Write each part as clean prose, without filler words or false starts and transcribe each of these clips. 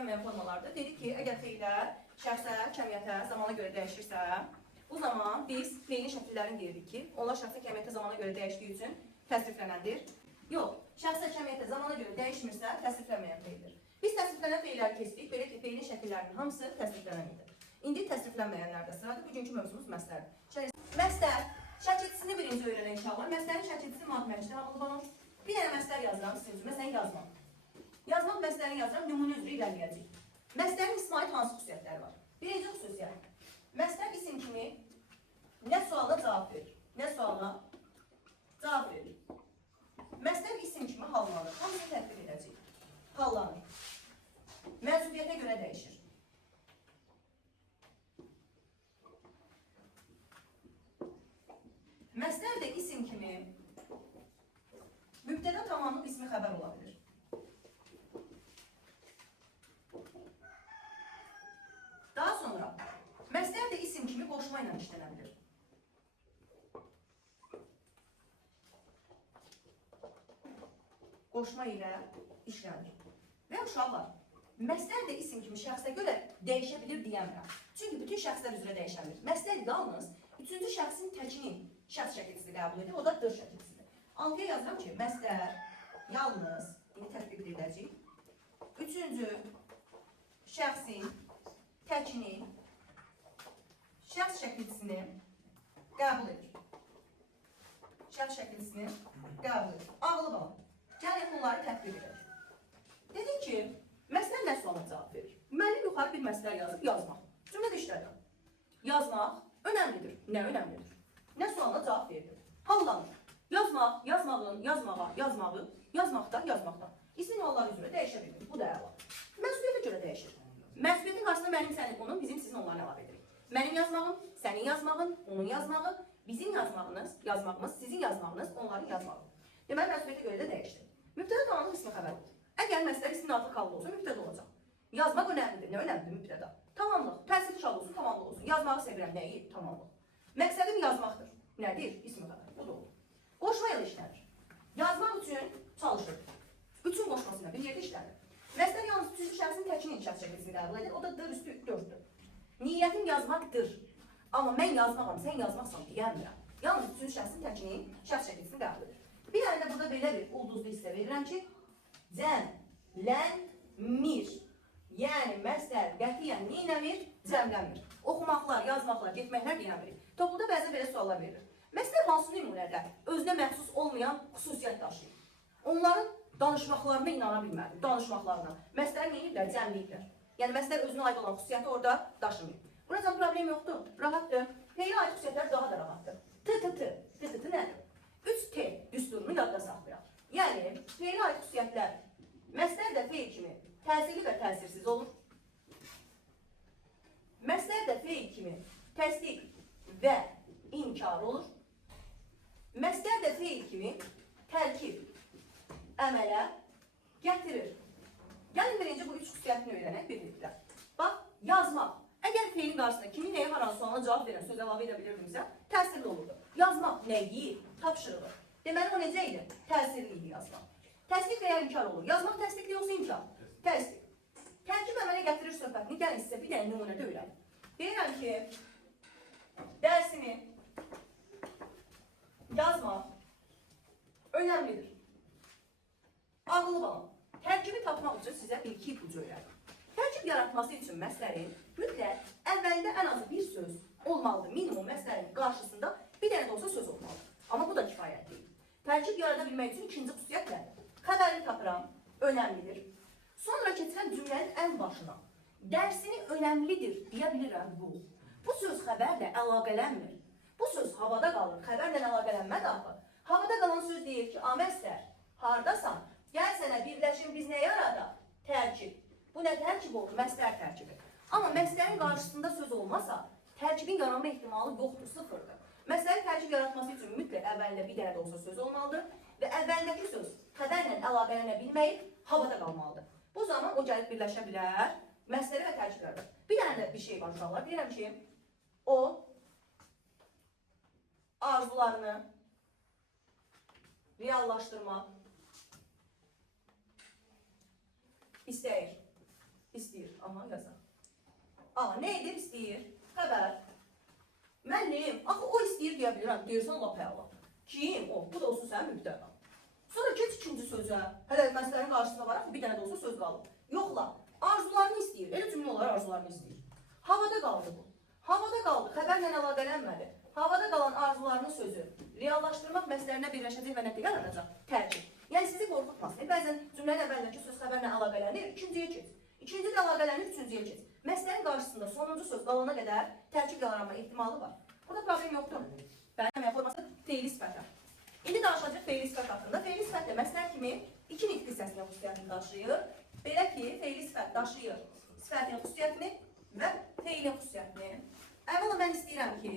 təsdiqlənməyən formalarda dedik ki, əgər feillər şəxsə, kəmiyyətə, zamana görə dəyişirsə, bu zaman biz feilin şəkillərini deyirik ki, onlar şəxsə, kəmiyyətə, zamana görə dəyişdiyi üçün təsdiqlənəndir. Yox, şəxsə, kəmiyyətə, zamana görə dəyişmirsə, təsdiqlənməyən feildir. Biz təsdiqlənən feilləri keçdik, belə ki, feilin şəkillərinin hamısı təsdiqlənəndir. İndi təsdiqlənməyənlərdə sıradır. Bugünkü mövzumuz məsləhət. Məsləhət şəkilçisini birinci öyrənək inşallah. Məsləhətin şəkilçisi matematikdə hamılı bana. Bir dənə məsləhət yazıram sizin üçün. Məsələn, yazmaq. Yazmaq məsləhətini yazıram, nümunə üzrə irəliləyəcək. Məsləhətin istisna hansı xüsusiyyətləri var? Birinci xüsusiyyət. Məsləhət isim kimi nə suala cavab verir? Nə suala cavab verir? Məsləhət isim kimi hallanır. Hamısını tətbiq edəcək. Hallanır. Mənsubiyyətə görə dəyişir. Məsləhət də isim kimi mübtəda tamamlıq ismi xəbər ola bilir. Daha sonra məsləhət də isim kimi qoşma ilə işlənə bilir. Qoşma ilə işlənir. Və uşaqlar, məsləhət də isim kimi şəxsə görə dəyişə bilir deyəmirəm. Çünki bütün şəxslər üzrə dəyişə bilir. Məsləhət yalnız üçüncü şəxsin təkinin şəxs şəkilçisi qəbul edir, o da dır şəkilçisidir. Altıya yazıram ki, məsləhət yalnız, indi tətbiq edəcək, üçüncü şəxsin təkinin şəxs şəkilçisini qəbul edir. Şəxs şəkilçisini qəbul edir. Ağlı var. Gəlin bunları tətbiq edək. Dedik ki, məsləhət nə suala cavab verir? Müəllim yuxarı bir məsləhət yazıb yazmaq. Cümlədə işlədim. Yazmaq önəmlidir. Nə önəmlidir? Nə sualına cavab verir? Hallanır. Yazmaq, yazmağın, yazmağa, yazmağı, yazmaqda, yazmaqda. İsmin halları üzrə dəyişə bilir. Bu da əla. Məsuliyyətə görə dəyişir. Məsuliyyətin qarşısında mənim, sənin, onun, bizim, sizin, onların əlavə edirik. Mənim yazmağım, sənin yazmağın, onun yazmağı, bizim yazmağımız, sizin yazmağınız, onların yazmağı. Deməli, məsuliyyətə görə də dəyişdir. Mübtəda tamamlıq ismi xəbər olur. Əgər məsələ ismin artıq hallı olsa, mübtəda olacaq. Yazmaq önəmlidir. Nə önəmlidir mübtəda? Tamamlıq. Təsirli şal olsun, tamamlıq olsun. Yazmağı sevirəm. Nəyi? Tamamlıq. Məqsədim yazmaqdır. Nədir? İsmi xəbər. Bu da olur. Qoşma ilə işlənir. Yazmaq üçün çalışır. Üçün qoşmasıyla bir yerdə işlənir. Məsələn, yalnız üçüncü şəxsin təkinin şəxs şəkilçisini qəbul edir. O da dır üstü 4'dür. Niyyətim yazmaqdır. Amma mən yazmağam, sən yazmaqsan deyəmirəm. Yalnız üçüncü şəxsin təkinin şəxs şəkilçisini qəbul edir. Bir dənə də burada belə bir ulduzlu hissə verirəm ki, cəmlənmir. Yəni, məsləhət qətiyyən neynəmir? Cəmlənmir. Oxumaqlar, yazmaqlar, getməklər deyəmir. Toplumda bəzən belə suallar verilir. Məsləhət hansı nümunədə özünə məxsus olmayan xüsusiyyət daşıyır? Onların danışmaqlarına inana bilməlidir, danışmaqlarına. Məsləhət neyirlər? Cəmliyirlər. Yəni, məsləhət özünə aid olan xüsusiyyəti orada daşımır. Burada problem yoxdur, rahatdır. Feylə aid xüsusiyyətlər daha da rahatdır. T nədir? 3T düsturunu yadda saxlayaq. Yəni, feylə aid xüsusiyyətlər məsləhət də feyl kimi təsirli və təsirsiz olur. Məsləhət də feyl kimi təsdiq və inkar olur. Məsləhət də feyl kimi tərkib əmələ gətirir. Gəlin birinci bu üç xüsusiyyətini öyrənək birlikdə. Bax, yazmaq. Əgər feilin qarşısında kimin nəyə haran sualına cavab verən söz əlavə edə bilirdimizsə, təsirli olurdu. Yazmaq nəyi? Tapşırılır. Deməli, o necə idi? Təsirli idi yazmaq. Təsdiq və ya inkar olur. Yazmaq təsdiqli yoxsa inkar? Təsdiq. Tərkib əmələ gətirir söhbətini. Gəlin sizə bir dənə nümunədə öyrənin. Deyirəm ki, dərsini yazmaq önəmlidir. Ağlı balam. Tərkibi tapmaq üçün sizə bir-iki ipucu öyrənim. Tərkib yaratması üçün məsələnin mütləq əvvəlində ən azı bir söz olmalıdır. Minimum məsələnin qarşısında bir dənə də olsa söz olmalıdır. Amma bu da kifayət deyil. Tərkib yarada bilmək üçün ikinci xüsusiyyət nədir? Xəbərini tapıram, önəmlidir. Sonra keçirəm cümlənin ən başına. Dərsini önəmlidir deyə bilirəm bu. Bu söz xəbərlə əlaqələnmir. Bu söz havada qalır, xəbərlə əlaqələnmədi axı. Havada qalan söz deyir ki, Məstər, hardasan? Gəl sənə birləşin, biz nə yaradaq? Tərkib. Bu nə tərkib olur? Məstər tərkibi. Amma məstərin qarşısında söz olmasa, tərkibin yaranma ehtimalı yoxdur, sıfırdır. Məsələnin tərkib yaratması üçün mütləq əvvəlində bir dənə də olsa söz olmalıdır və əvvəlindəki söz xəbərlə əlaqələnə bilməyib, havada qalmalıdır. Bu zaman o gəlib birləşə bilər, məsələ və tərkiblərdir. Bir dənə də bir şey var uşaqlar. Deyirəm ki, o arzularını reallaşdırmaq istəyir. Nə edir istəyir? Xəbər. Müəllim, axı o istəyir deyə bilirəm. Deyirsən lap əla. Kim? O, bu da olsun sənin mübtəda. Sonra keç ikinci sözə. Hələ məsələnin qarşısında var, bir dənə də olsa söz qalıb. Yoxla, arzularını istəyir. Elə cümlə olaraq arzularını istəyir. Havada qaldı bu. Havada qaldı, xəbərlə əlaqələnmədi. Havada qalan arzularının sözü reallaşdırmaq məsələrinə birləşəcək və nəticə yaranacaq. Tərkib. Yəni sizi qorxutmasın. Bəzən cümlənin əvvəlindəki söz xəbərlə əlaqələnir, ikinciyə keç. İkinci də əlaqələnir, üçüncüyə keç. Məsələnin qarşısında sonuncu söz qalana qədər tərkib yaranma ehtimalı var. Burada problem yoxdur. Bəlkə forması fe'li sifətə. İndi danışacaq fe'li sifət haqqında. Fe'li sifət də məsələ kimi iki nitq hissəsinin xüsusiyyətini daşıyır. Belə ki, fe'li sifət daşıyır sifətin xüsusiyyətini və fe'lin xüsusiyyətini. Əvvəla mən istəyirəm ki,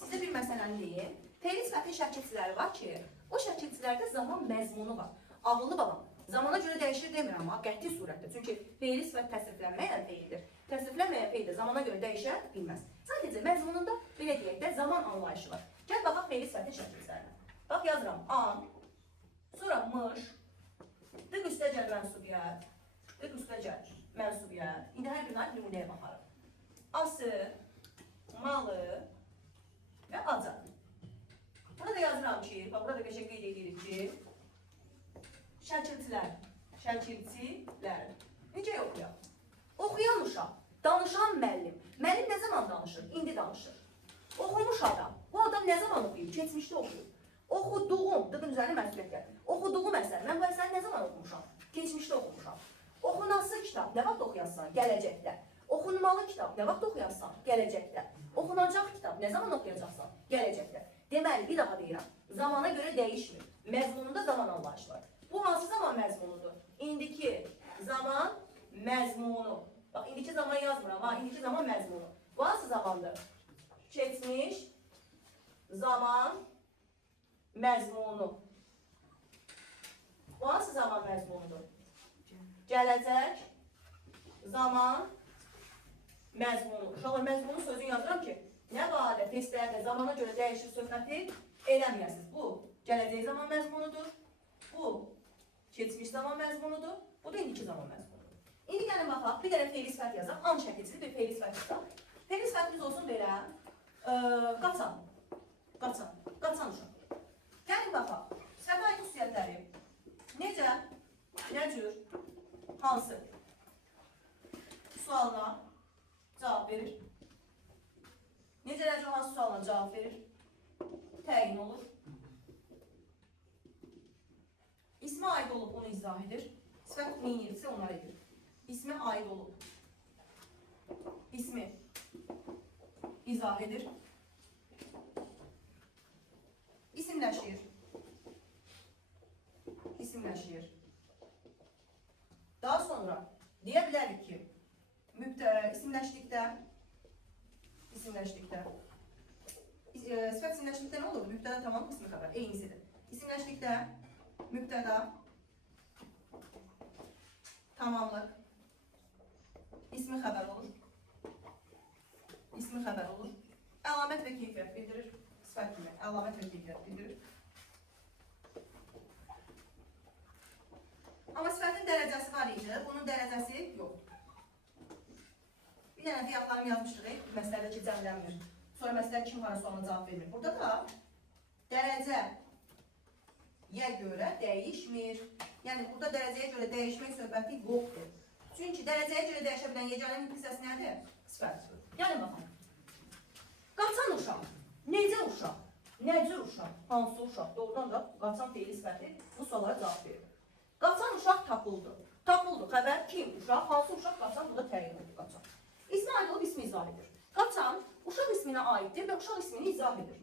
sizə bir məsələni deyim. Fe'li sifətin şəkilçiləri var ki, o şəkilçilərdə zaman məzmunu var. Ağıllı balam, zamana görə dəyişir demirəm amma qəti surətdə. Çünki fe'li sifət təsriflənməyən fe'ldir. Təsriflənməyən fe'l də zamana görə dəyişə bilməz. Sadəcə məzmununda belə deyək də zaman anlayışı var. Gəl baxaq fe'li sifətin şəkilçilərinə. Bax yazıram an, sonra mış, dıq üstəcər mənsubiyyət, dıq üstəcər mənsubiyyət. İndi hər birinin nümunəyə baxarıq. Ası, malı və acaq. Burada yazıram ki, bax burada qəşəng qeyd edirik ki, şəkilçilər. Necə oxuyaq? Oxuyan uşaq, danışan müəllim. Müəllim nə zaman danışır? İndi danışır. Oxumuş adam. Bu adam nə zaman oxuyub? Keçmişdə oxuyub. Oxuduğum, dıqın üzərində məsuliyyət gəlir. Oxuduğum əsər. Mən bu əsəri nə zaman oxumuşam? Keçmişdə oxumuşam. Oxunası kitab nə vaxt oxuyarsan? Gələcəkdə. Oxunmalı kitab nə vaxt oxuyarsan? Gələcəkdə. Oxunacaq kitab nə zaman oxuyacaqsan? Gələcəkdə. Deməli, bir daha deyirəm. Zamana görə dəyişmir. Məzmununda zaman anlayışı var. Bu hansı zaman məzmunudur? İndiki zaman məzmunu. Bax, indiki zaman yazmıram, ha, indiki zaman məzmunu. Bu hansı zamandır? Keçmiş zaman məzmunu. Bu hansı zaman məzmunudur? Gələcək zaman məzmunu. Uşaqlar, məzmunu sözünü yazıram ki, nə vadə testlərdə zamana görə dəyişir söhbəti eləməyəsiniz. Bu, gələcək zaman məzmunudur. Bu, keçmiş zaman məzmunudur. Bu da indiki zaman məzmunudur. İndi gəlin baxaq, bir dənə fe'li sifət yazaq. An şəkilçili bir fe'li sifət yazaq. Fe'li sifətimiz olsun belə. Qaçan. Qaçan. Qaçan uşaq. Gəlin baxaq. Sifətə aid xüsusiyyətləri. Necə? Nə cür? Hansı? Sualına cavab verir. Necə nə cür hansı sualına cavab verir? Təyin olur. İsmi aid olub, onu izah edir. Sifət neyin edirsə onlar edir. İsmi aid olub. İsmi izah edir. İsimləşir. İsimləşir. Daha sonra deyə bilərik ki, isimləşdikdə sifət isimləşdikdə nə olur? Mübtəda tamam ismi xəbər, eynisidir. İsimləşdikdə mübtəda tamamlıq ismi xəbər olur. İsmi xəbər olur. Əlamət və keyfiyyət bildirir. Sifət kimi əlamət və keyfiyyət bildirir. Amma sifətin dərəcəsi var idi. Bunun dərəcəsi yoxdur. Bir dənə diyaqlarını yazmışdıq. Məsələdəki cəmlənmir. Sonra məsələ kim var sualına cavab vermir. Burada da dərəcəyə görə dəyişmir. Yəni burada dərəcəyə görə dəyişmək söhbəti yoxdur. Çünki dərəcəyə görə dəyişə bilən yeganə nitq hissəsi nədir? Sifət. Yəni baxın. Qaçan uşaq. Necə uşaq? Nəcür uşaq? Hansı uşaq? Doğrudan da qaçan fe'li sifəti bu suallara cavab verir. Qaçan uşaq tapıldı. Tapıldı. Xəbər kim? Uşaq. Hansı uşaq qaçan? Burada təyin oldu qaçan. İsmi aid olub ismi izah edir. Qaçan uşaq isminə aiddir və uşaq ismini izah edir.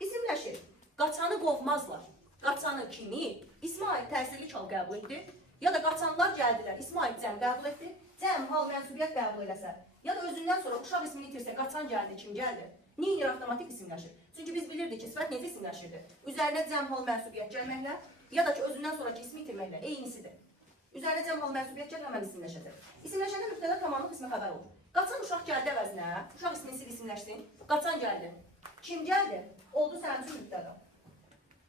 İsimləşir. Qaçanı qovmazlar. Qaçanı kimi ismi aid təsirli kal qəbul etdi. Ya da qaçanlar gəldilər. İsmi aid cəm qəbul etdi. Cəm hal mənsubiyyət qəbul eləsə. Ya da özündən sonra uşaq ismini itirsə, qaçan gəldi, kim gəldi? Niyə avtomatik isimləşir? Çünki biz bilirdik ki, sifət necə isimləşirdi? Üzərinə cəm hal mənsubiyyət gəlməklə ya da ki, özündən sonraki ismi itirməklə eynisidir. Üzərinə cəm hal mənsubiyyət gəl, həmən isimləşəcək. İsimləşəndə mübtəda tamamlıq ismi xəbər olur. Qaçan uşaq gəldi əvəzinə, uşaq ismini sil isimləşsin. Qaçan gəldi. Kim gəldi? Oldu sənin üçün mübtəda.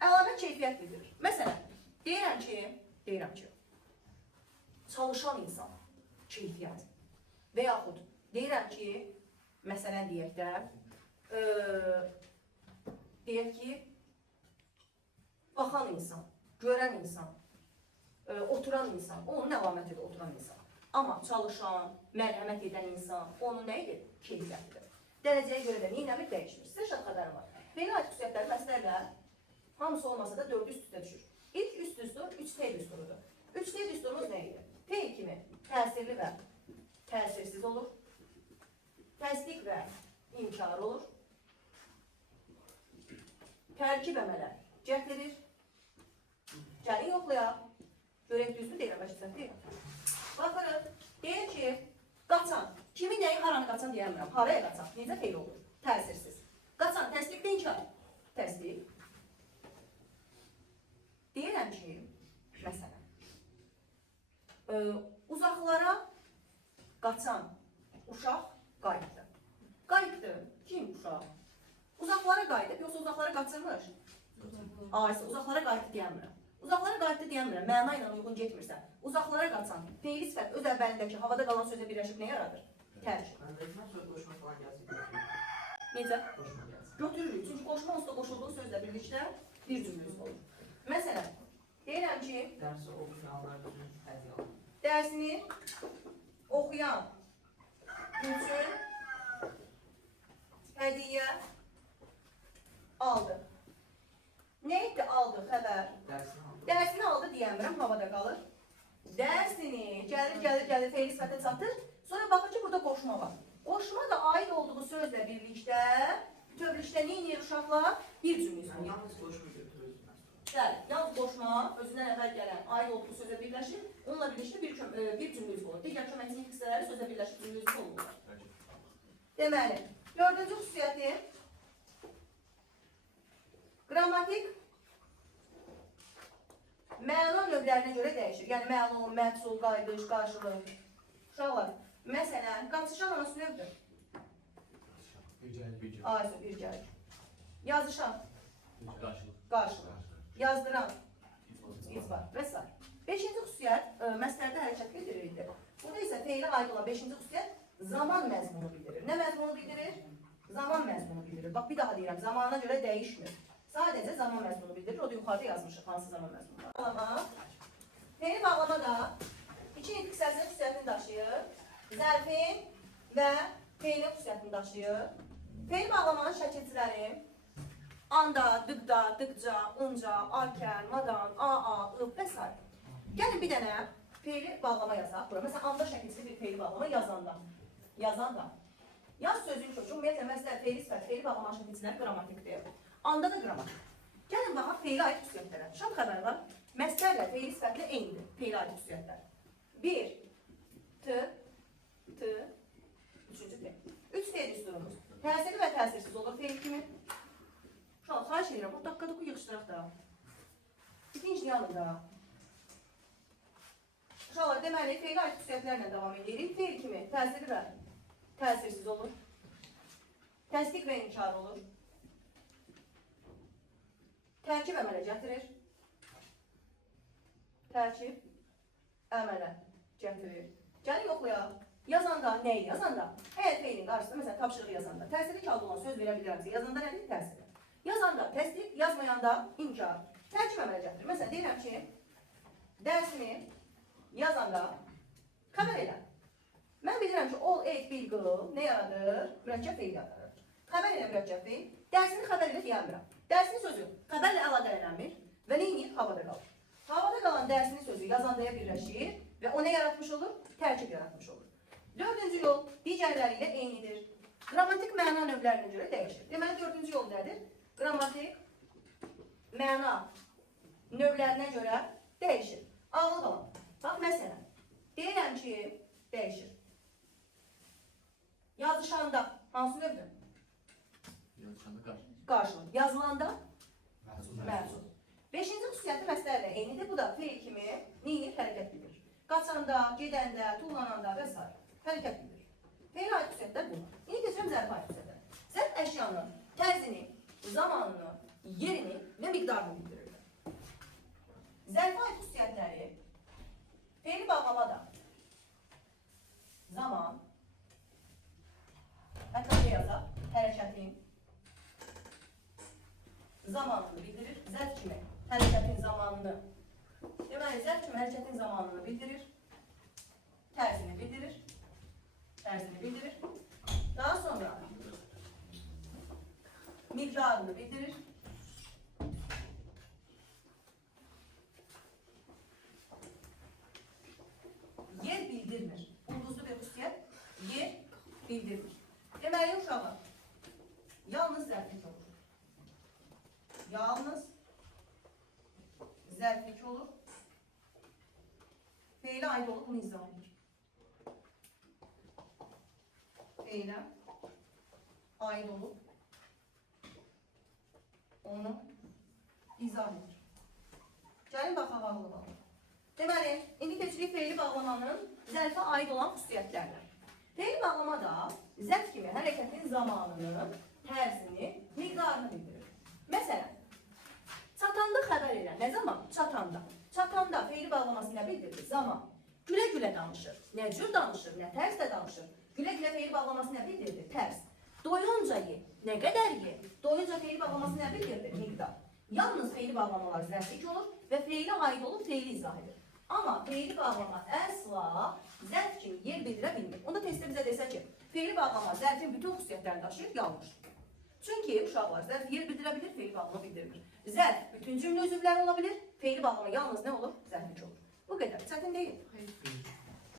Əlamət keyfiyyət bildirir. Məsələn, deyirəm ki, çalışan insan keyfiyyət və yaxud Deyirəm ki, məsələn deyək də, deyək ki, baxan insan, görən insan, oturan insan, onun əlamətidir oturan insan. Amma çalışan, mərhəmət edən insan, onun nəyidir? Keyfiyyətidir. Dərəcəyə görə də neynəmir? Dəyişmir. Sizə şart xəbərim var. Belə aid xüsusiyyətləri məsələlə hamısı olmasa da 4 üst-üstə düşür. İlk üst düstur 3T düsturudur. 3T düsturumuz nə idi? T kimi təsirli və təsirsiz olur. Təsdiq və inkar olur. Tərkib əmələ cəhd edir. Gəlin yoxlayaq. Görək düzdür deyirəm, bəşəsən deyirəm. Baxırıq, deyir ki, qaçan. Kimi nəyi haranı qaçan deyəmirəm. Haraya qaçan? Necə xeyr olur? Təsirsiz. Qaçan, təsdiq də inkar. Təsdiq. Deyirəm ki, məsələn, uzaqlara qaçan uşaq qayıtdı. Qayıtdı. Kim uşaq? Uzaqlara qayıdıb, yoxsa uzaqlara qaçırmış? Aysa, uzaqlara qayıtdı deyəmirəm. Uzaqlara qayıtdı deyəmirəm, məna ilə uyğun getmirsə. Uzaqlara qaçan feili sifət öz əvvəlindəki havada qalan sözlə birləşib nə yaradır? Tərcih. Qoşma falan gəlsin. Necə? Götürürük. Çünki qoşma onsuz da qoşulduğu sözlə birlikdə bir cümləsi olur. Məsələn, deyirəm ki, Dərsi oxuyanlar üçün hədiyyə alın. dərsini oxuyan üçün hədiyyə aldı. Nə etdi aldı xəbər? Dərsini alın. Dərsini aldı deyəmirəm, havada qalır. Dərsini gəlir, feil sifətə çatır. Sonra baxır ki, burada qoşma var. Qoşma da aid olduğu sözlə birlikdə, bütövlükdə nə edir uşaqlar? Bir cümlə olur. Yalnız qoşma götürürsünüz. Bəli, yalnız qoşma özündən əvvəl gələn aid olduğu sözlə birləşir. Onunla birlikdə bir cümlə olur. Digər köməkçilik hissələri sözlə birləşib cümlə olurlar. Deməli, dördüncü xüsusiyyəti qrammatik məna növlərinə görə dəyişir. Yəni məlum, məhsul, qayıdış, qarşılıq. Uşaqlar, məsələn, qaçışan hansı növdür? Aysə, birgəlik. Yazışan, qarşılıq. Yazdıran, izbar və s. Beşinci xüsusiyyət məsələdə hərəkət bildirir. Burada isə feilə aid olan beşinci xüsusiyyət zaman məzmunu bildirir. Nə məzmunu bildirir? Zaman məzmunu bildirir. Bax, bir daha deyirəm, zamanına görə dəyişmir. Sadəcə zaman məzmunu bildirir. O da yuxarıda yazmışıq, hansı zaman məzmunu var. Bağlama. Feili bağlama da iki nitq hissəsinin xüsusiyyətini daşıyır. Zərfin və feilin xüsusiyyətini daşıyır. Feil bağlamanın şəkilçiləri anda, dıqda, dıqca, unca, arkən, madan, aa, ıb və s. Gəlin bir dənə feili bağlama yazaq. Bura. Məsələn, anda şəkilçili bir feili bağlama yazanda. Yazanda. Yaz sözün kökü, ümumiyyətlə, məsələn, feili sifət, feili bağlama şəkilçiləri qrammatikdir. Anda da qrammatik. Gəlin baxaq feili aid xüsusiyyətlərə. Şam xəbəri var. Məslərlə feili sifətlə eynidir. Feili aid xüsusiyyətlər. 1. T. Üçüncü T. 3T düsturumuz. Təsirli və təsirsiz olur feil kimi. Uşaq, xahiş edirəm, o dakikada bu yığışdıraq da. İkincini alın da. Uşaqlar, deməli, feili aid xüsusiyyətlərlə davam edirik. Feil kimi təsirli və təsirsiz olur. Təsdiq və inkar olur. Tərkib əmələ gətirir. Tərkib əmələ gətirir. Gəlin yoxlayaq. Yazanda nəyi yazanda? Əgər feilin qarşısında, məsələn, tapşırığı yazanda, təsirli kağıdı olan söz verə bilirəmsə, yazanda nədir? Təsirli. Yazanda təsdiq, yazmayanda inkar. Tərkib əmələ gətirir. Məsələn, deyirəm ki, dərsini yazanda xəbər elə. Mən bilirəm ki, all eight bil qıl nə yaradır? Mürəkkəb feil yaradır. Xəbər elə mürəkkəb feil. Dərsini xəbər elə deyəmirəm. Dərsinin sözü xəbərlə əlaqələnmir və neyini? Havada qalır. Havada qalan dərsinin sözü yazandaya birləşir və o nə yaratmış olur? Tərkib yaratmış olur. Dördüncü yol digərləri ilə eynidir. Qrammatik məna növlərinə görə dəyişir. Deməli, dördüncü yol nədir? Qrammatik məna növlərinə görə dəyişir. Ağlı qalan. Bax, məsələn, deyirəm ki, dəyişir. Yazışanda hansı növdür? Qarşılıq. Yazılanda məzun. Beşinci xüsusiyyəti məsələlə eynidir. Bu da feil kimi neyini hərəkət bilir. Qaçanda, gedəndə, tullananda və s. Hərəkət bilir. Feil aid xüsusiyyətlər bunlar. İndi keçirəm zərf aid xüsusiyyətlər. Zərf əşyanın tərzini, zamanını, yerini və miqdarını bildirir. Zərf aid xüsusiyyətləri feili bağlamada zaman, zamanını bildirir. Zərf kimi hərəkətin zamanını. Deməli, zərf kimi hərəkətin zamanını bildirir. Tərzini bildirir. Tərzini bildirir. Daha sonra miqdarını bildirir. Yer bildirmir. Ulduzlu bir xüsusiyyət yer bildirmir. Deməli, uşaqlar, yalnız zərflik olur. Yalnız zərflik olur. Feylə aid olur, bunu izah edir. Feylə aid olur. Onu izah edir. Gəlin baxaq ağlı bağlı. Deməli, indi keçirik feyli bağlamanın zərfə aid olan xüsusiyyətlərinə. Feyli bağlama da zərf kimi hərəkətin zamanını, tərzini, miqdarını bildirir. Məsələn, çatanda xəbər elə. Nə zaman? Çatanda. Çatanda feyli bağlaması nə bildirir? Zaman. Gülə-gülə danışır. Nə cür danışır, nə tərzdə danışır. Gülə-gülə feyli bağlaması nə bildirir? Tərz. Doyunca ye. Nə qədər ye? Doyunca feyli bağlaması nə bildirir? Miqdar. Yalnız feyli bağlamalar zərflik olur və feylə aid olub feyli izah edir. Amma feyli bağlama əsla zərf kimi yer bildirə bilmir. Onda testdə bizə desə ki, feyli bağlama zərfin bütün xüsusiyyətlərini daşıyır, yanlış. Çünki uşaqlar zərf yer bildirə bilir, feyli bağlama bildirmir. Zərf bütün cümlə üzvləri ola bilir, feyli bağlama yalnız nə olur? Zərflik olur. Bu qədər. Çətin deyil. Hayır.